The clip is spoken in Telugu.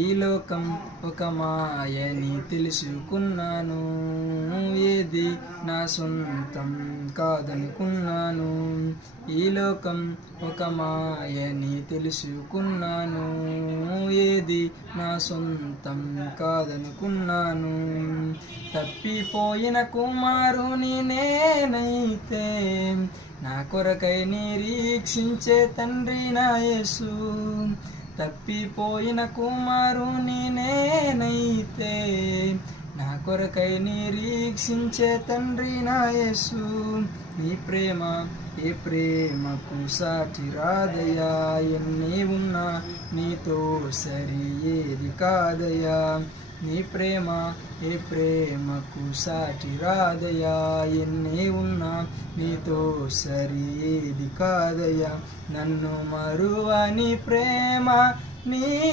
ఈ లోకం ఒక మాయని తెలుసుకున్నాను, ఏది నా సొంతం కాదనుకున్నాను. ఈ లోకం ఒక మాయని తెలుసుకున్నాను, ఏది నా సొంతం కాదనుకున్నాను. తప్పిపోయిన కుమారుని నేనైతే, నా కొరకై నిరీక్షించే తండ్రి నా యేసు. తప్పిపోయిన కుమారుని నేనైతే, నా కొరకై నిరీక్షించే తండ్రి నా యేసు. నీ ప్రేమ ఏ ప్రేమకు సాటి రాదయా, ఎన్ని ఉన్నా నీతో సరి ఏది కాదయా. నీ ప్రేమ ఏ ప్రేమకు సాటి రాదయా, ఎన్ని ఉన్నా నీతో సరి ఏది కాదయా. నన్ను మరువని ప్రేమ నీ